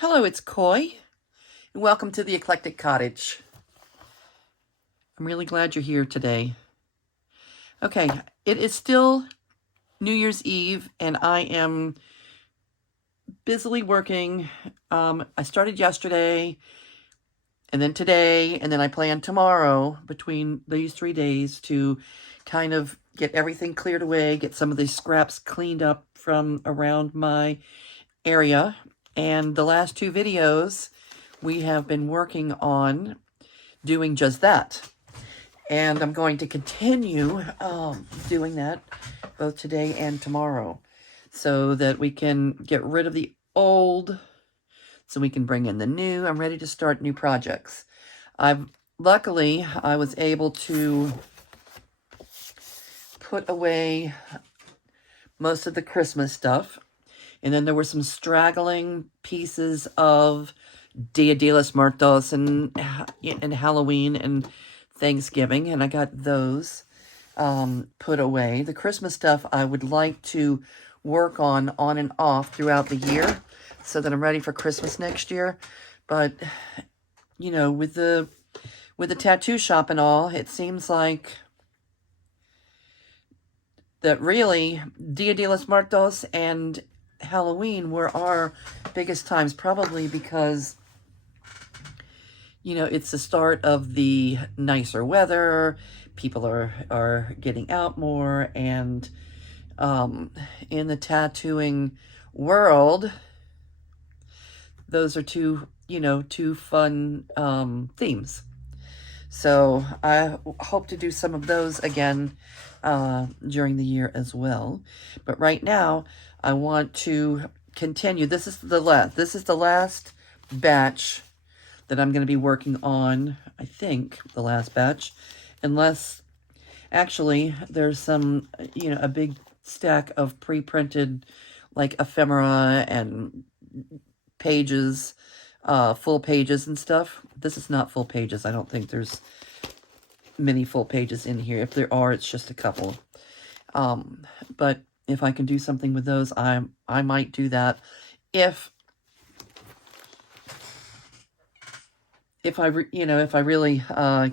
Hello, it's Coy, and welcome to the Eclectic Cottage. I'm really glad you're here today. Okay, it is still New Year's Eve, and I am busily working. I started yesterday, and then today, and then I plan tomorrow between these 3 days to kind of get everything cleared away, get some of these scraps cleaned up from around my area. And the last 2 videos, we have been working on doing just that. And I'm going to continue doing that both today and tomorrow so that we can get rid of the old, so we can bring in the new. I'm ready to start new projects. Luckily, I was able to put away most of the Christmas stuff. And then there were some straggling pieces of Dia de los Muertos and Halloween and Thanksgiving, and I got those put away. The Christmas stuff I would like to work on and off throughout the year so that I'm ready for Christmas next year. But, you know, with the tattoo shop and all, it seems like that really Dia de los Muertos and Halloween were our biggest times, probably because, you know, it's the start of the nicer weather. People are getting out more, and in the tattooing world, those are two fun themes. So I hope to do some of those again during the year as well. But right now, I want to continue. This is the last batch that I'm going to be working on. I think the last batch, unless actually there's some, a big stack of pre-printed like ephemera and pages, full pages and stuff. This is not full pages. I don't think there's many full pages in here. If there are, it's just a couple. But if I can do something with those, I might do that. If I really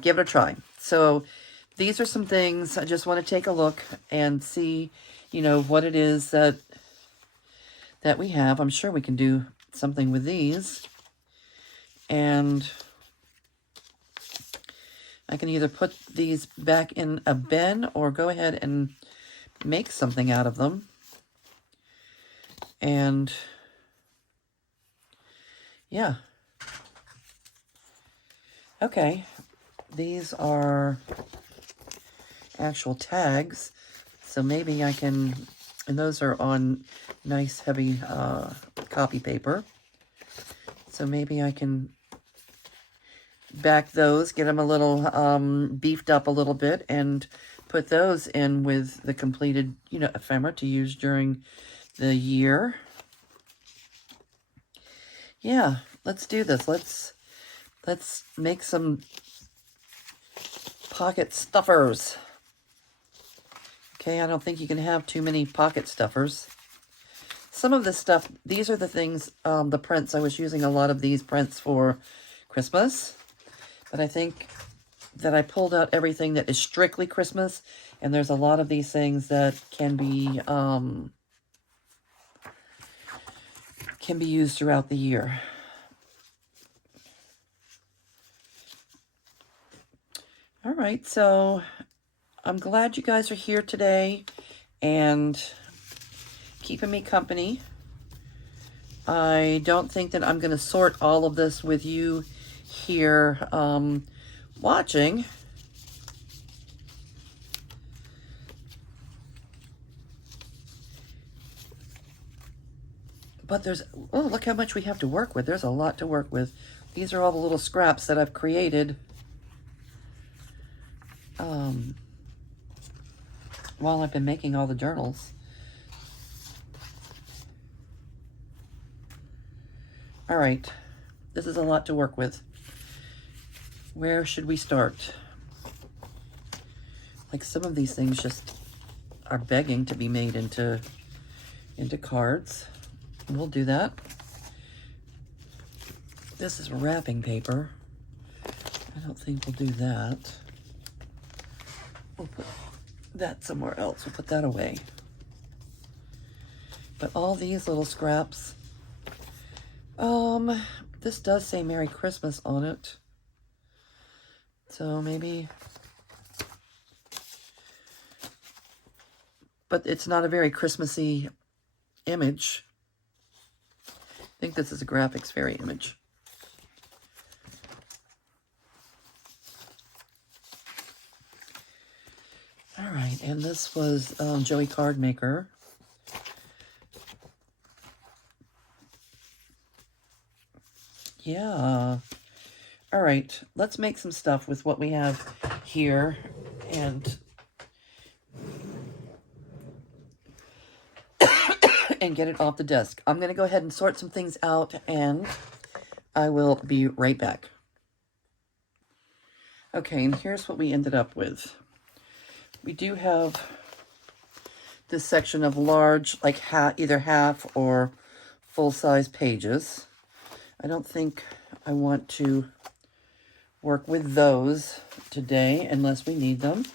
give it a try. So these are some things I just want to take a look and see, what it is that we have. I'm sure we can do something with these. And I can either put these back in a bin or go ahead and make something out of them. And yeah. Okay, these are actual tags, so maybe I can, and those are on nice heavy copy paper, so maybe I can back those, get them a little beefed up a little bit, and put those in with the completed, ephemera to use during the year. Yeah, let's do this. Let's make some pocket stuffers. Okay, I don't think you can have too many pocket stuffers. Some of this stuff, these are the things, the prints. I was using a lot of these prints for Christmas. But I think that I pulled out everything that is strictly Christmas. And there's a lot of these things that can be used throughout the year. All right, so I'm glad you guys are here today and keeping me company. I don't think that I'm going to sort all of this with you here watching. But look how much we have to work with. There's a lot to work with. These are all the little scraps that I've created while I've been making all the journals. All right, this is a lot to work with. Where should we start? Like, some of these things just are begging to be made into cards. We'll do that. this is wrapping paper. I don't think we'll do that. We'll put that somewhere else. We'll put that away. But all these little scraps, this does say Merry Christmas on it. So maybe, but it's not a very Christmassy image. I think this is a graphics fairy image. All right, and this was Joey Card Maker. Yeah. All right, let's make some stuff with what we have here and get it off the desk. I'm going to go ahead and sort some things out, and I will be right back. Okay, and here's what we ended up with. We do have this section of large, like either half or full-size pages. I don't think I want to work with those today unless we need them.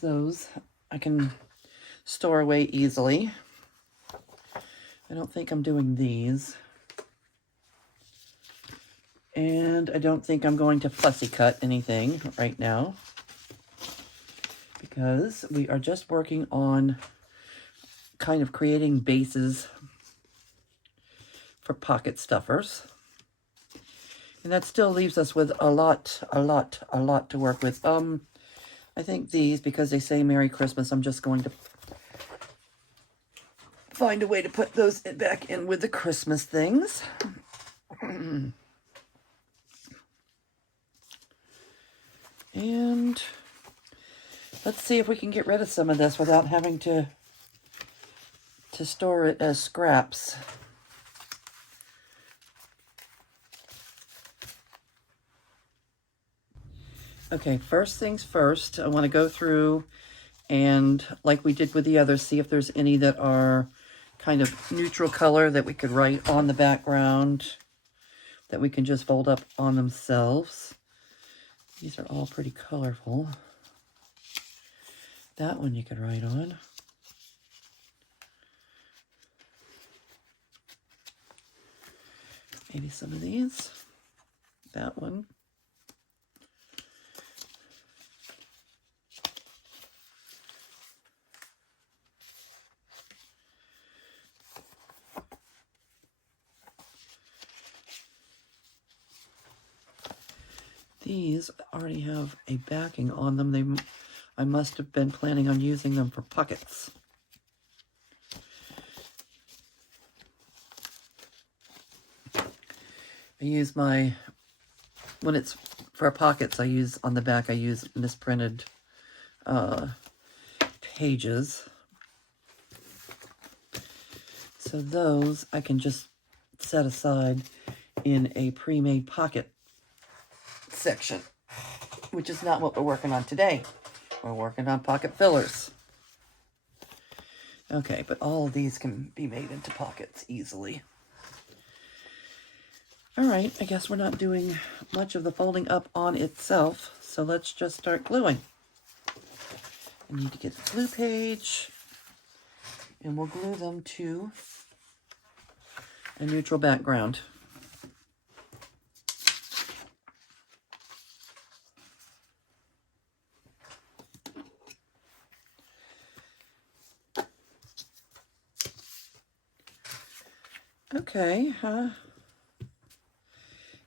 Those I can store away easily. I don't think I'm doing these. And I don't think I'm going to fussy cut anything right now, because we are just working on kind of creating bases for pocket stuffers. And that still leaves us with a lot to work with. I think these, because they say Merry Christmas, I'm just going to find a way to put those back in with the Christmas things. And let's see if we can get rid of some of this without having to store it as scraps. Okay, first things first, I want to go through and, like we did with the others, see if there's any that are kind of neutral color that we could write on the background that we can just fold up on themselves. These are all pretty colorful. That one you could write on. Maybe some of these. That one. These already have a backing on them. I must have been planning on using them for pockets. I use when it's for pockets, on the back, I use misprinted pages. So those I can just set aside in a pre-made pocket section, which is not what we're working on today. We're working on pocket fillers. Okay, but all of these can be made into pockets easily. All right, I guess we're not doing much of the folding up on itself, so let's just start gluing. I need to get the glue page, and we'll glue them to a neutral background. Okay,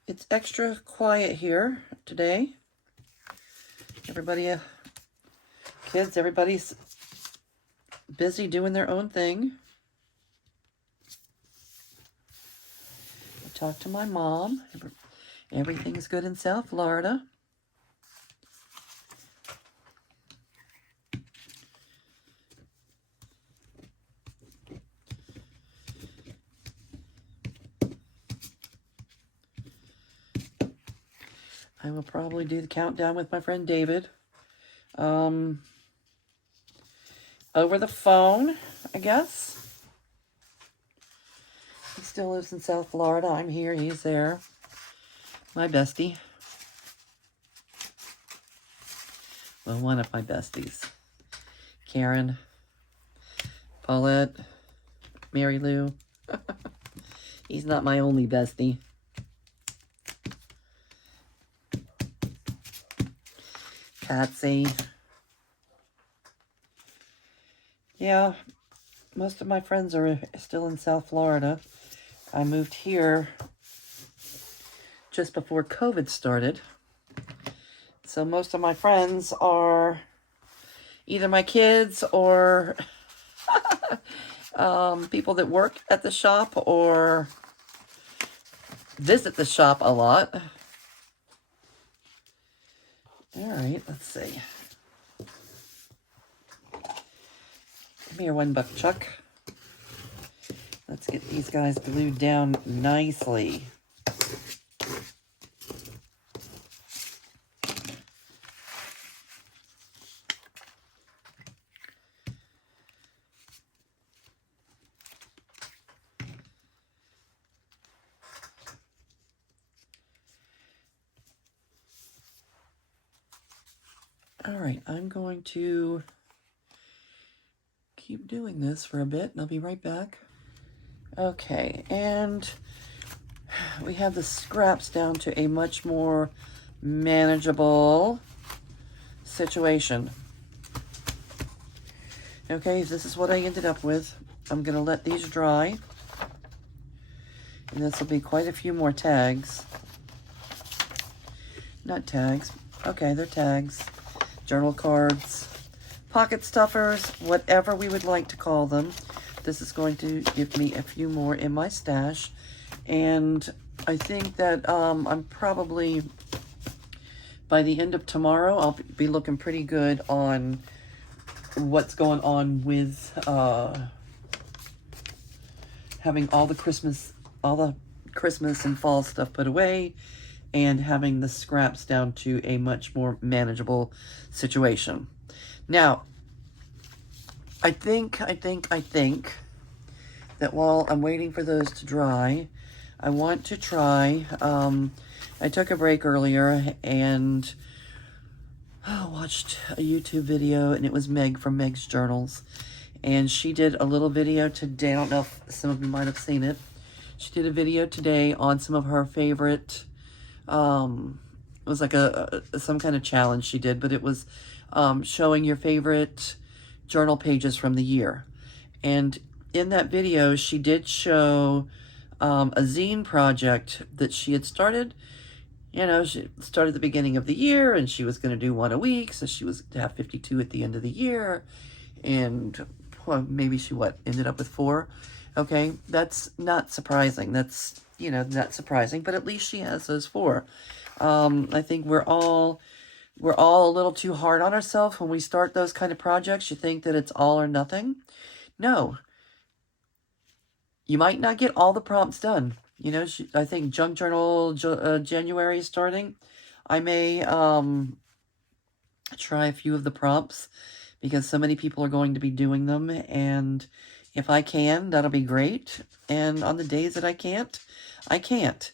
it's extra quiet here today. Everybody's busy doing their own thing. I talked to my mom. Everything's good in South Florida. I will probably do the countdown with my friend David. Over the phone, I guess. He still lives in South Florida. I'm here, he's there. My bestie. Well, one of my besties. Karen, Paulette, Mary Lou. He's not my only bestie. Patsy. Yeah, most of my friends are still in South Florida. I moved here just before COVID started. So most of my friends are either my kids or people that work at the shop or visit the shop a lot. All right, let's see. Come here, $1 Chuck. Let's get these guys glued down nicely. All right, I'm going to keep doing this for a bit, and I'll be right back. Okay, and we have the scraps down to a much more manageable situation. Okay, this is what I ended up with. I'm going to let these dry. And this will be quite a few more tags. Not tags. Okay, they're tags. Journal cards. Pocket stuffers. Whatever we would like to call them. This is going to give me a few more in my stash. And I think that I'm probably, by the end of tomorrow, I'll be looking pretty good on what's going on with having all the Christmas and fall stuff put away and having the scraps down to a much more manageable situation. Now, I think that while I'm waiting for those to dry, I want to try, I took a break earlier and watched a YouTube video, and it was Meg from Meg's Journals. And she did a little video today. I don't know if some of you might have seen it. She did a video today on some of her favorite, it was like some kind of challenge she did, but it was showing your favorite journal pages from the year. And in that video, she did show a zine project that she had started. You know, she started at the beginning of the year, and she was going to do one a week, so she was to have 52 at the end of the year. And well, maybe she, ended up with 4. Okay, that's not surprising. That's, not surprising, but at least she has those 4. I think we're all a little too hard on ourselves when we start those kind of projects. You think that it's all or nothing. No. You might not get all the prompts done. I think Junk Journal January is starting. I may try a few of the prompts because so many people are going to be doing them. And if I can, that'll be great. And on the days that I can't, I can't.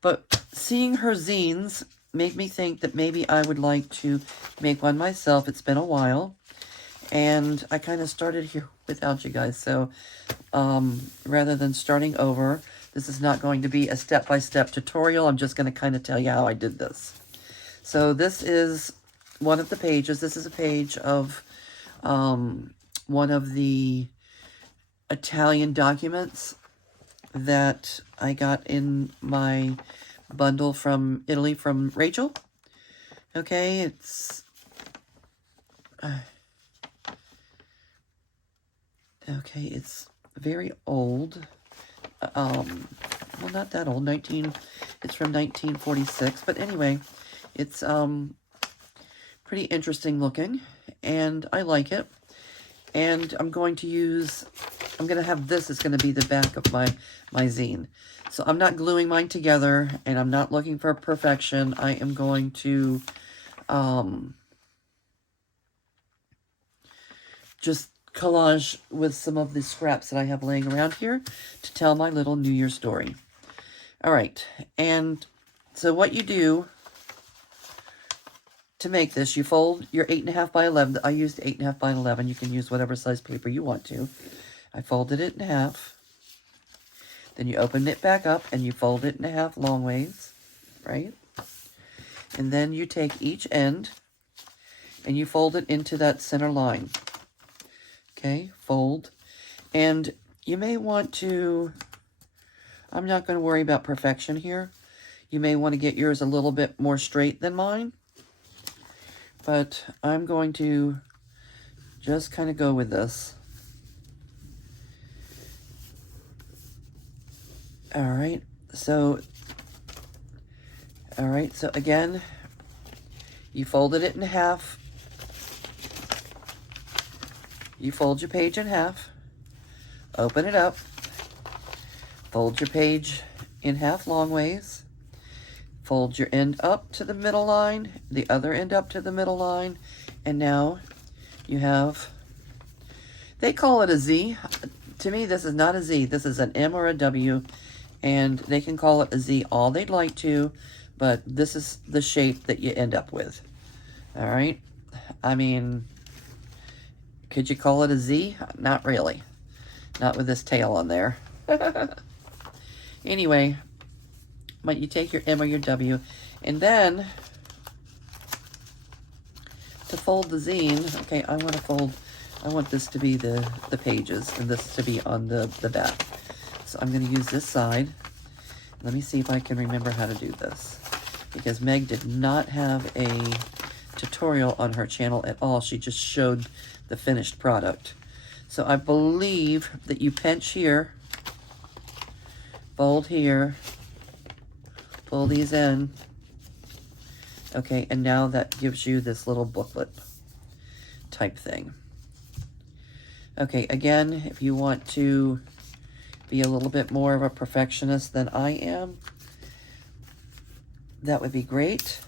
But seeing her zines made me think that maybe I would like to make one myself. It's been a while. And I kind of started here without you guys. So rather than starting over, this is not going to be a step-by-step tutorial. I'm just going to kind of tell you how I did this. So this is one of the pages. This is a page of one of the Italian documents that I got in my bundle from Italy from Rachel. Okay, it's... okay, it's very old. Well, not that old. It's from 1946. But anyway, it's pretty interesting looking, and I like it. And I'm going to have this is going to be the back of my zine. So I'm not gluing mine together, and I'm not looking for perfection. I am going to just collage with some of the scraps that I have laying around here to tell my little New Year story. All right, and so what you do to make this, you fold your 8.5 by 11. I used 8.5 by 11. You can use whatever size paper you want to. I folded it in half. Then you open it back up and you fold it in half long ways, right? And then you take each end and you fold it into that center line. Okay, fold. And you may want to, I'm not going to worry about perfection here. You may want to get yours a little bit more straight than mine. But I'm going to just kind of go with this. All right, so again, you folded it in half. You fold your page in half, open it up, fold your page in half long ways, fold your end up to the middle line, the other end up to the middle line, and now you have, they call it a Z. To me, this is not a Z. This is an M or a W, and they can call it a Z all they'd like to, but this is the shape that you end up with. All right? I mean, could you call it a Z? Not really. Not with this tail on there. Anyway, but you take your M or your W, and then to fold the zine, okay, I want this to be the pages, and this to be on the back. So I'm going to use this side. Let me see if I can remember how to do this, because Meg did not have a tutorial on her channel at all. She just showed the finished product. So I believe that you pinch here, fold here, pull these in. Okay, and now that gives you this little booklet type thing. Okay, again, if you want to be a little bit more of a perfectionist than I am, that would be great.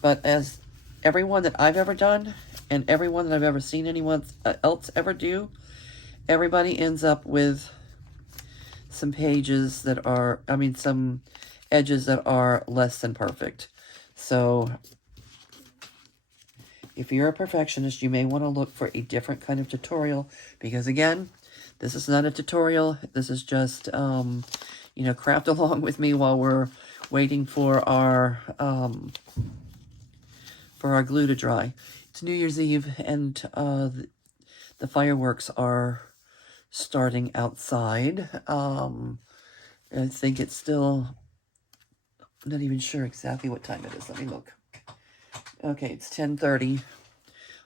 But as everyone that I've ever done, and everyone that I've ever seen anyone else ever do, everybody ends up with some pages that are, I mean, some edges that are less than perfect. So if you're a perfectionist, you may want to look for a different kind of tutorial, because again, this is not a tutorial. This is just, you know, craft along with me while we're waiting for our glue to dry. It's New Year's Eve, and the fireworks are starting outside. I think it's still, I'm not even sure exactly what time it is. Let me look. Okay, it's 10:30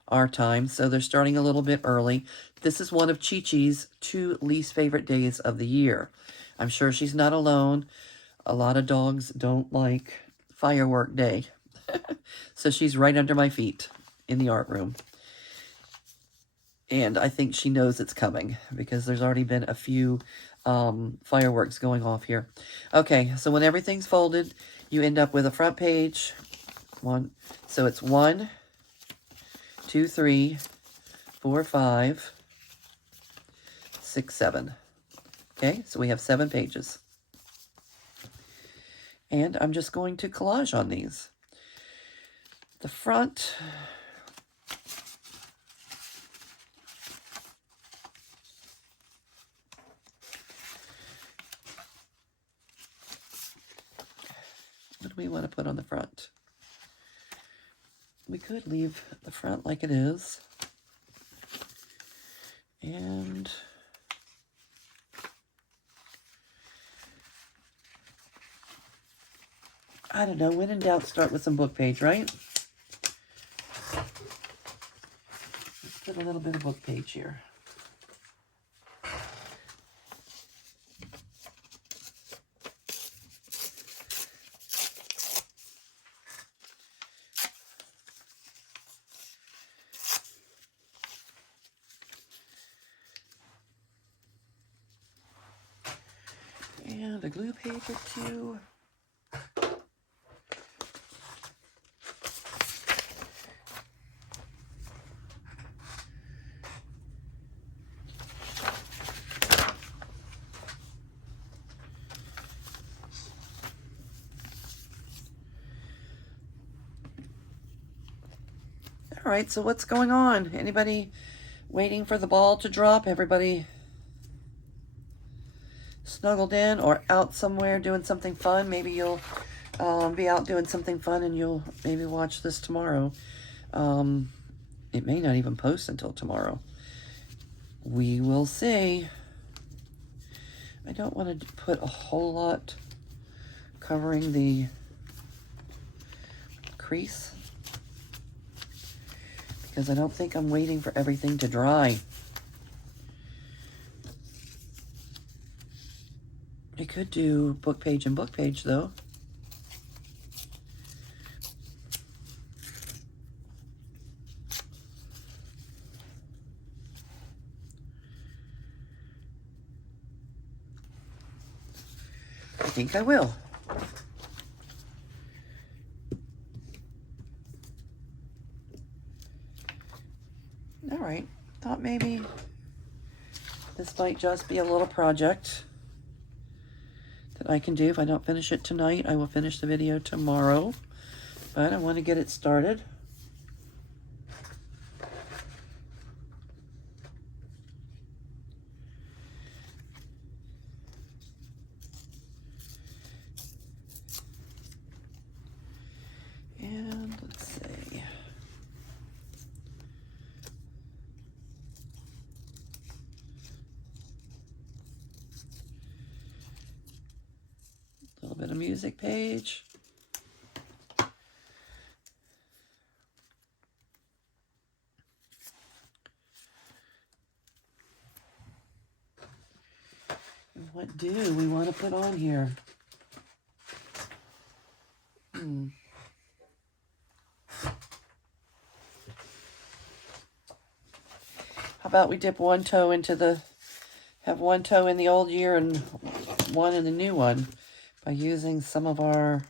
our time, so they're starting a little bit early. This is one of Chi-Chi's 2 least favorite days of the year. I'm sure she's not alone. A lot of dogs don't like firework day. So she's right under my feet in the art room. And I think she knows it's coming, because there's already been a few fireworks going off here. Okay, so when everything's folded, you end up with a front page. So it's 1, 2, 3, 4, 5, 6, 7. Okay, so we have 7 pages. And I'm just going to collage on these. The front, what do we want to put on the front? We could leave the front like it is. And I don't know, when in doubt, start with some book page, right? Let's put a little bit of book page here. And a glue paper too. All right, so what's going on? Anybody waiting for the ball to drop? Everybody snuggled in or out somewhere doing something fun? Maybe you'll be out doing something fun and you'll maybe watch this tomorrow. It may not even post until tomorrow. We will see. I don't want to put a whole lot covering the crease because I don't think I'm waiting for everything to dry. I could do book page and book page though. I think I will. All right, thought maybe this might just be a little project that I can do. If I don't finish it tonight, I will finish the video tomorrow, but I want to get it started. And let's see. A little bit of music page. And what do we want to put on here? How about we dip one toe into the, have one toe in the old year and one in the new one by using some of our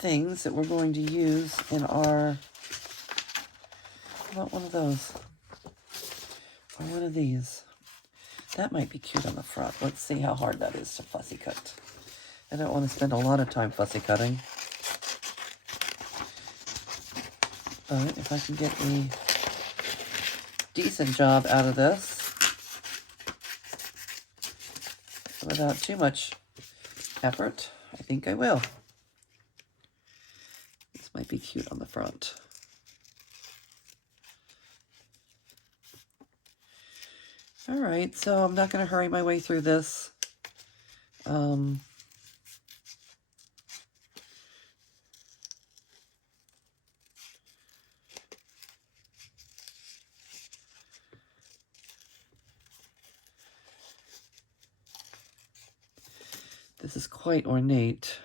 things that we're going to use in our, how about one of those? Or one of these. That might be cute on the front. Let's see how hard that is to fussy cut. I don't want to spend a lot of time fussy cutting. But if I can get a decent job out of this without too much effort, I think I will. This might be cute on the front. All right, so I'm not going to hurry my way through this. This is quite ornate.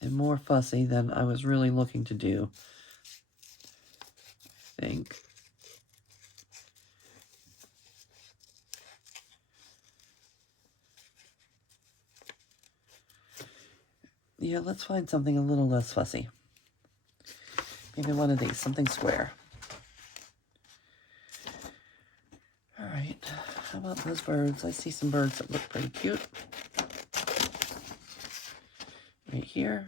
And more fussy than I was really looking to do, I think. Yeah, let's find something a little less fussy. Maybe one of these, something square. All right, how about those birds? I see some birds that look pretty cute. Right here.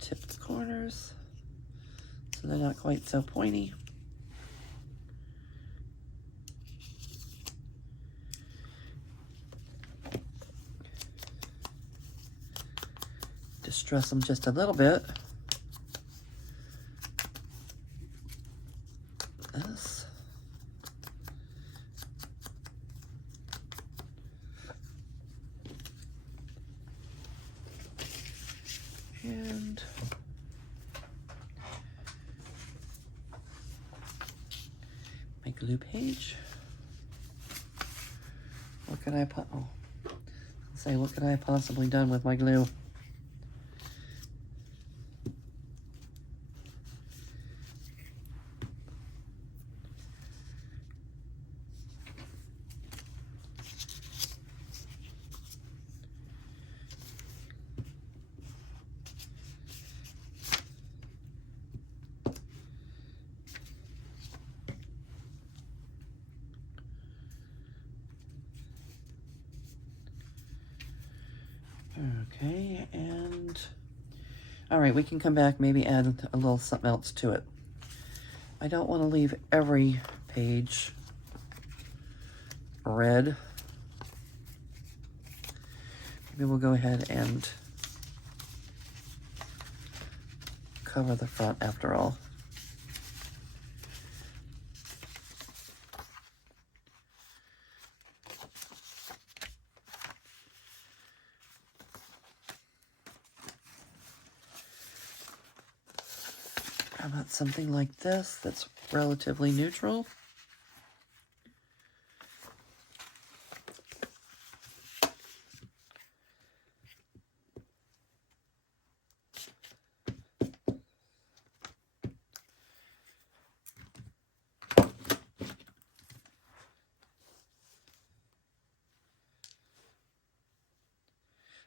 Tip the corners so they're not quite so pointy. Distress them just a little bit. This. And make a glue page. What could I what could I have possibly done with my glue? Okay, and all right, we can come back, maybe add a little something else to it. I don't want to leave every page red. Maybe we'll go ahead and cover the front after all. How about something like this that's relatively neutral?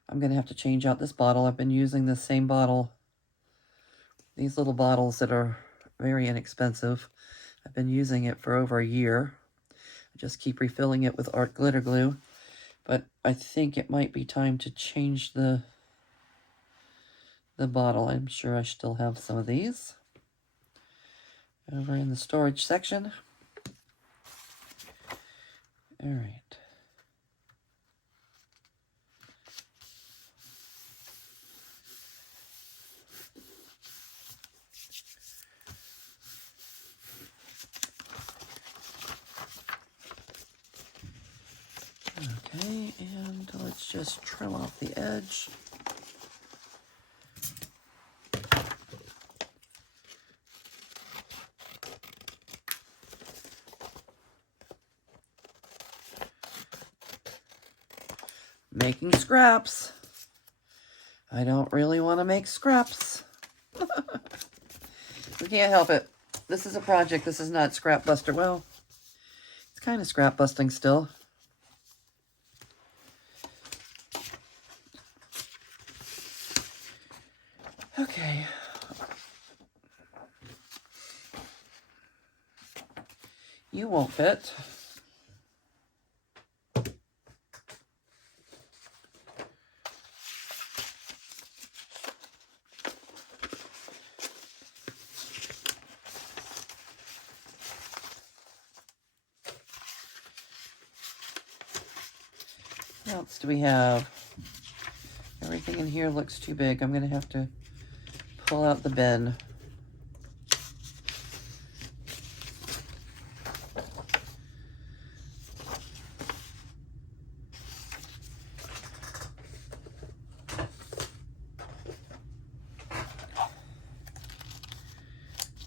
I'm going to have to change out this bottle. I've been using the same bottle. These little bottles that are very inexpensive. I've been using it for over a year. I just keep refilling it with art glitter glue. But I think it might be time to change the bottle. I'm sure I still have some of these over in the storage section. All right. Okay, and let's just trim off the edge. Making scraps. I don't really want to make scraps. We can't help it. This is a project. This is not scrap buster. Well, it's kind of scrap busting still. Okay. You won't fit. What else do we have? Everything in here looks too big. I'm going to have to pull out the bin.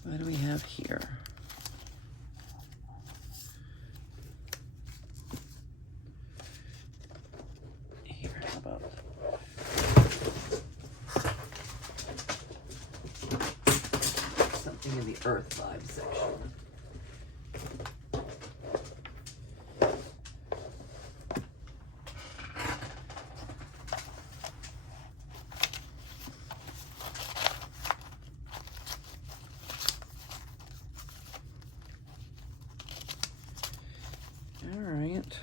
What do we have here? Here, how about something in the Earth Vibe section? All right.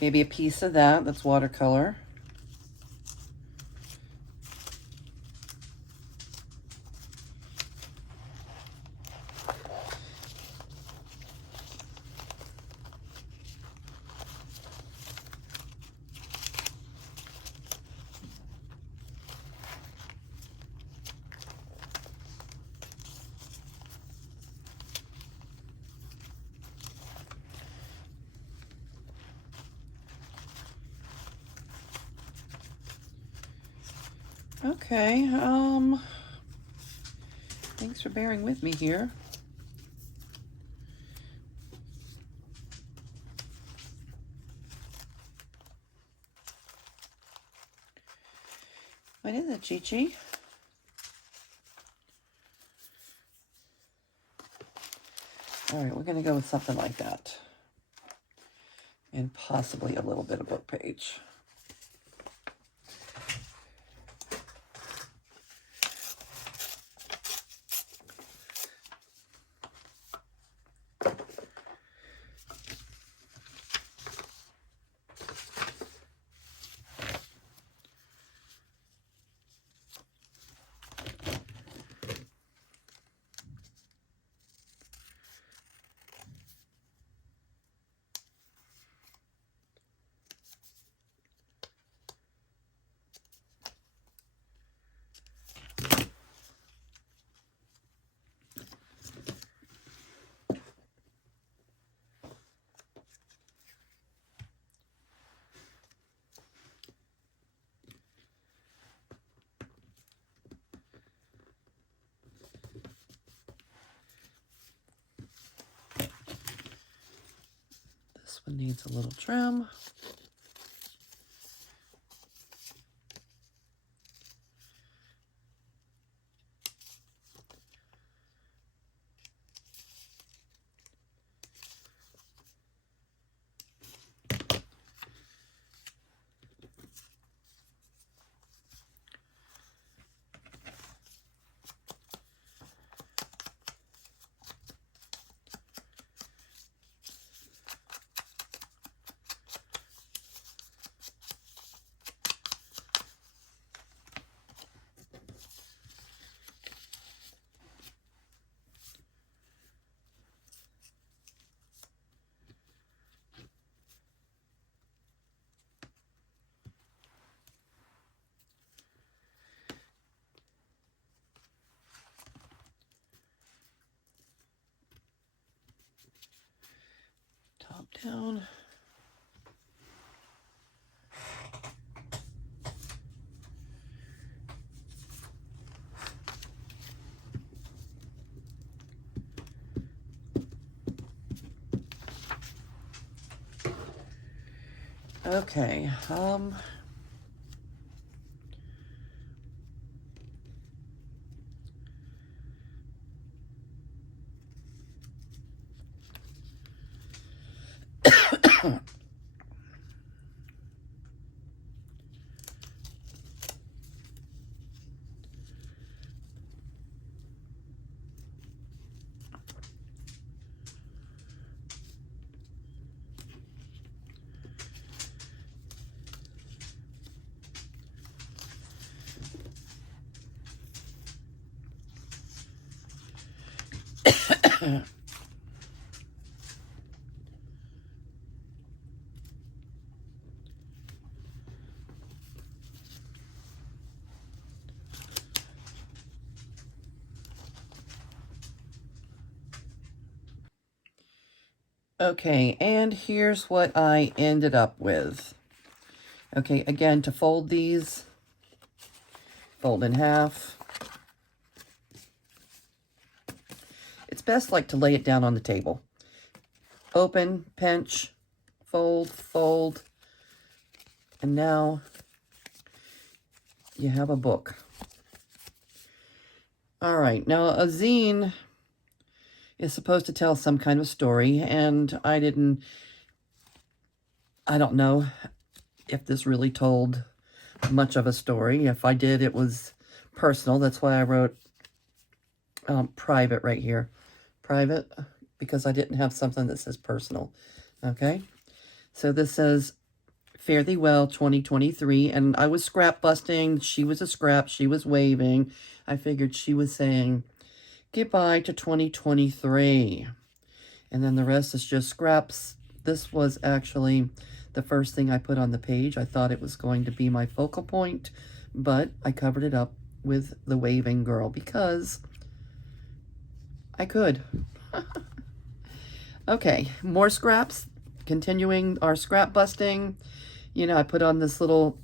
Maybe a piece of that's watercolor. Okay, thanks for bearing with me here. What is it, Chi-Chi? All right, we're going to go with something like that. And possibly a little bit of book page. This one needs a little trim. Top down. Okay, okay, and here's what I ended up with. Okay, again, to fold these, fold in half. It's best like to lay it down on the table. Open, pinch, fold, fold, and now you have a book. All right, now a zine is supposed to tell some kind of story, and I don't know if this really told much of a story. If I did, it was personal. That's why I wrote private right here. Private, because I didn't have something that says personal. Okay, so this says, fare thee well 2023, and I was scrap busting. She was a scrap. She was waving. I figured she was saying goodbye to 2023, and then the rest is just scraps. This was actually the first thing I put on the page. I thought it was going to be my focal point, but I covered it up with the waving girl because I could. Okay, more scraps. Continuing our scrap busting. You know, I put on this little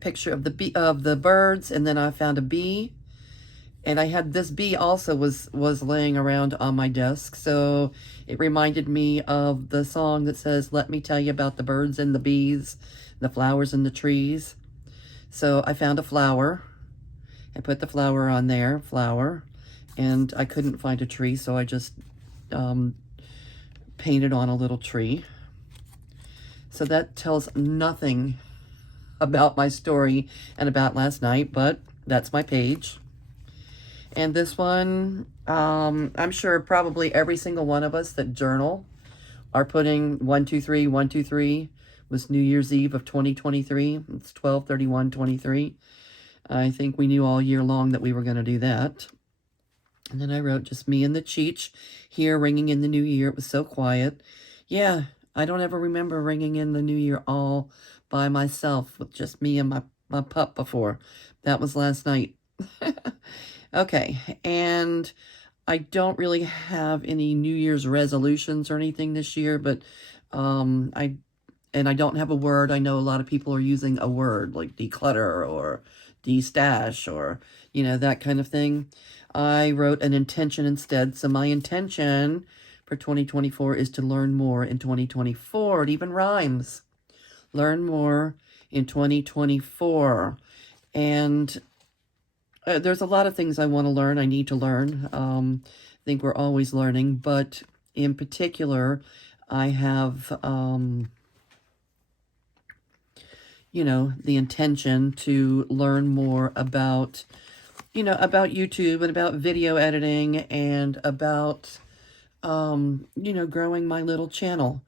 picture of the bee, of the birds, and then I found a bee. And I had this bee also was laying around on my desk. So it reminded me of the song that says, "Let me tell you about the birds and the bees, the flowers and the trees." So I found a flower. I put the flower on there, flower. And I couldn't find a tree, so I just painted on a little tree. So that tells nothing about my story and about last night, but that's my page. And this one, I'm sure probably every single one of us that journal are putting 123, 123 was New Year's Eve of 2023. It's 12/31/23. I think we knew all year long that we were going to do that. And then I wrote just me and the Cheech here ringing in the new year. It was so quiet. Yeah, I don't ever remember ringing in the new year all by myself with just me and my pup before. That was last night. Okay, and I don't really have any New Year's resolutions or anything this year, but I don't have a word. I know a lot of people are using a word like declutter or de-stash or, you know, that kind of thing. I wrote an intention instead. So my intention for 2024 is to learn more in 2024. It even rhymes. Learn more in 2024. And there's a lot of things I want to learn. I need to learn. I think we're always learning. But in particular, I have, you know, the intention to learn more about, you know, about YouTube and about video editing and about, you know, growing my little channel.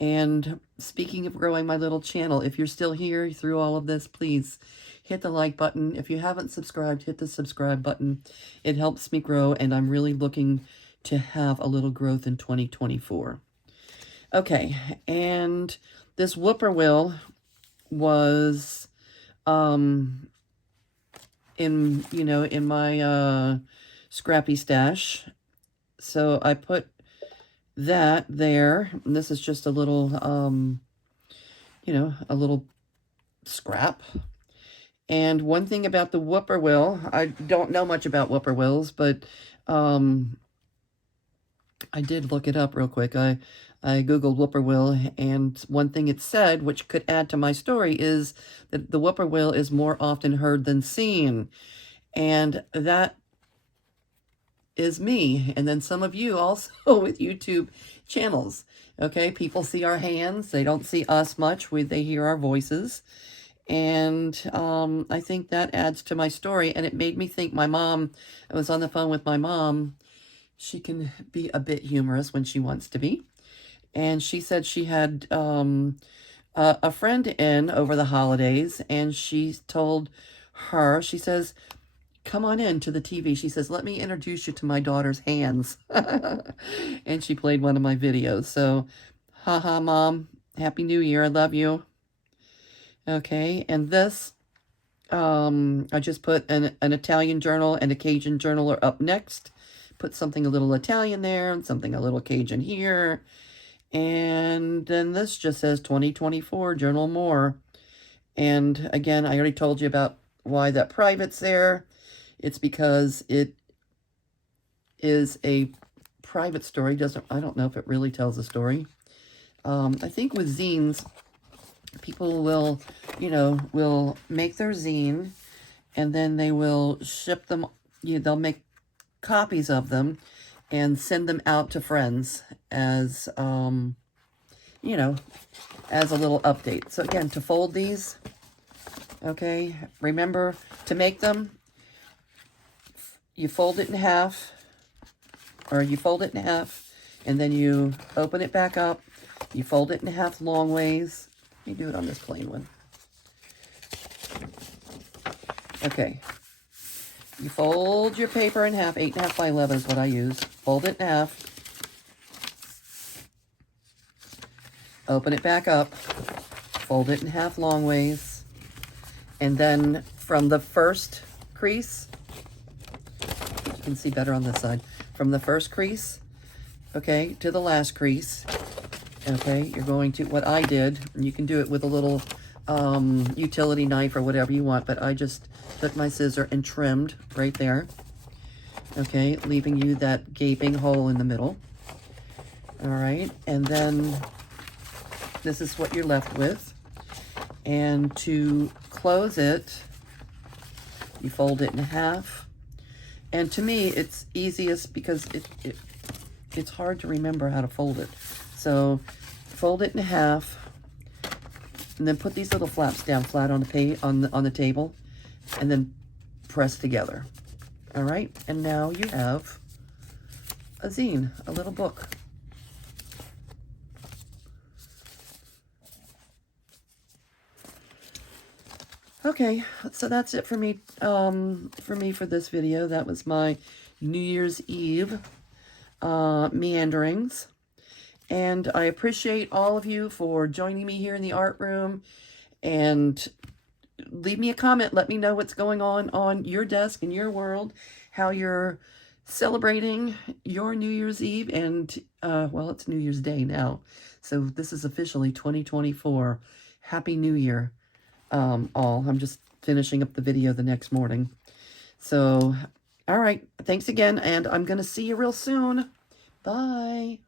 And speaking of growing my little channel, if you're still here through all of this, please hit the like button. If you haven't subscribed, hit the subscribe button. It helps me grow, and I'm really looking to have a little growth in 2024. Okay, and this whippoorwill was in, you know, in my scrappy stash. So I put that there, and this is just a little you know, a little scrap. And one thing about the whippoorwill, I don't know much about whippoorwills, but I did look it up real quick. I Googled whippoorwill, and one thing it said, which could add to my story, is that the whippoorwill is more often heard than seen. And that is me. And then some of you also with YouTube channels. Okay, people see our hands. They don't see us much. They hear our voices. And I think that adds to my story. And it made me think my mom, I was on the phone with my mom. She can be a bit humorous when she wants to be. And she said she had a friend in over the holidays, and she told her, she says, "Come on in to the TV." She says, "Let me introduce you to my daughter's hands." And she played one of my videos. So, haha, Mom, Happy New Year. I love you. Okay, and this, I just put an Italian journal and a Cajun journal are up next. Put something a little Italian there and something a little Cajun here. And then this just says 2024, journal more. And again, I already told you about why that private's there. It's because it is a private story. I don't know if it really tells a story. I think with zines, people will, you know, will make their zine and then they will ship them, you know, they'll make copies of them and send them out to friends as, you know, as a little update. So again, to fold these, okay, remember to make them, you fold it in half, or you fold it in half, and then you open it back up, you fold it in half long ways. Let me do it on this plain one. Okay. You fold your paper in half. 8.5 by 11 is what I use. Fold it in half. Open it back up. Fold it in half long ways. And then from the first crease, you can see better on this side. From the first crease, okay, to the last crease, okay, you're going to, what I did, and you can do it with a little utility knife or whatever you want, but I just took my scissor and trimmed right there. Okay, leaving you that gaping hole in the middle. All right, and then this is what you're left with. And to close it, you fold it in half. And to me, it's easiest because it's hard to remember how to fold it. So fold it in half, and then put these little flaps down flat on the table, and then press together. All right, and now you have a zine, a little book. Okay, so that's it for me. For this video, that was my New Year's Eve meanderings. And I appreciate all of you for joining me here in the art room. And leave me a comment. Let me know what's going on your desk, in your world, how you're celebrating your New Year's Eve. And, well, it's New Year's Day now. So this is officially 2024. Happy New Year, all. I'm just finishing up the video the next morning. So, all right. Thanks again. And I'm going to see you real soon. Bye.